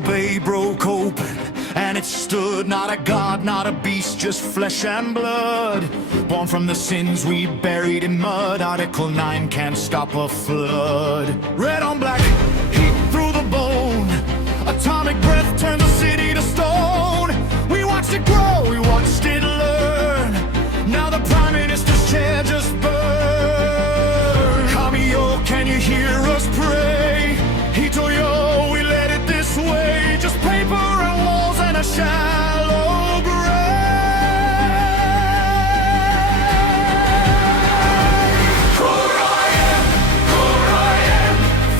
bay broke open, and it stood not a god, not a beast, just flesh and blood. Born from the sins we buried in mud. Article 9 can't stop a flood. Red on black, heat through the bone. Atomic breath turned the city to stone. We watched it grow, we watched it learn. Now the Prime Minister's chair just burned. Cameo, can you hear us pray? Hitoyo, we let it this way. Just paper and walls and a shallow grave. Kurayem,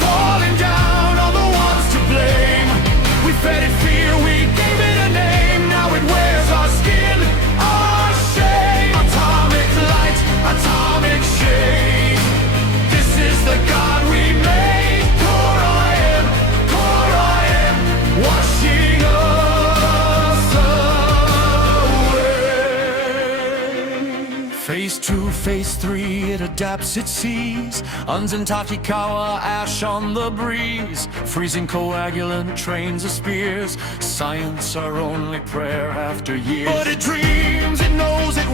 falling down on the ones to blame. We fed it fear, we gave it a name. Now it wears our skin, our shame. Atomic light, atomic shade. This is the God we made. Washing us away. Phase 2, Phase 3, it adapts, it sees. Uns in Tachikawa, ash on the breeze. Freezing coagulant trains of spears. Science our only prayer after years. But it dreams, it knows, it